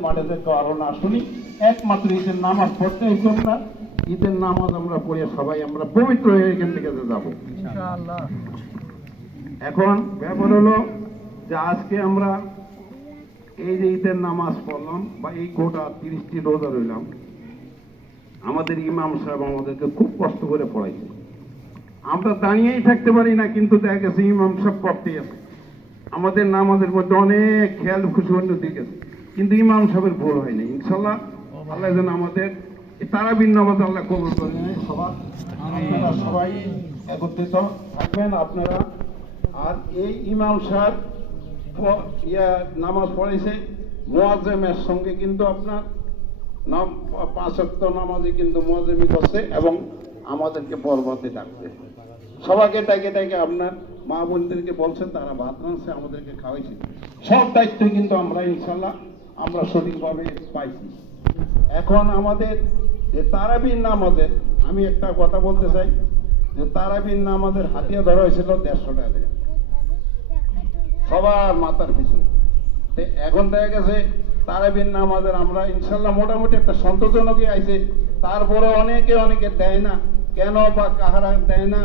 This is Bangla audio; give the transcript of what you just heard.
মাঠে কারণ আসুনি একমাত্র ঈদের নামাজ পড়তে হইতো। আমরা ঈদের নামাজ আমরা পড়ে সবাই আমরা পবিত্র হয়ে এখান থেকে যাবো ইনশাআল্লাহ। এখন ব্যাপার হলো যে আজকে আমরা এই যে ঈদের নামাজ পড়লাম বা এই গোটা 30টি রোজা রইলাম, আমাদের ইমাম সাহেব আমাদেরকে খুব কষ্ট করে পড়াইছে। আমরা দাঁড়িয়েই থাকতে পারি না, কিন্তু দেখা গেছে ইমাম সাহেব পড়তে আছে। আমাদের নামাজের মধ্যে অনেক খেয়াল খুশি অন্য দিকে, কিন্তু ইমাম সাহেবের ভুল হয়নি। ইনশাল্লাহ আল্লাহ যেন আমাদের তারাবির নামাজ আল্লাহ কবুল করে নেয়। আপনারা সবাই একত্রিত থাকবেন আপনারা। আর এই ইমাম সাহেব নামাজ পড়েছে মুয়াজ্জেমের সঙ্গে, কিন্তু আপনার নাম 5 ওয়াক্ত নামাজে কিন্তু মুয়াজ্জেমি করছে এবং আমাদেরকে পরবর্তী ডাকছে। সবাইকে ডাকে ডাকে আপনার মা বোনদেরকে বলছেন, তারা ভাত রাঁধছে, আমাদেরকে খাওয়াইছে। সব দায়িত্ব কিন্তু আমরা ইনশাল্লাহ আমরা সঠিকভাবে পাইছি। এখন আমাদের যে তারাবির নামাজের, আমি একটা কথা বলতে চাই যে তারাবির নামাজের হাতিয়া ধরা হয়েছিল 150 টাকা করে সবার মাথার পিছনে। এখন দেখা গেছে তারাবির নামাজের আমরা ইনশাল্লাহ মোটামুটি একটা সন্তোষজনকই আইছে। তারপরে অনেকে দেয় না, কেন বা কাহারা দেয় না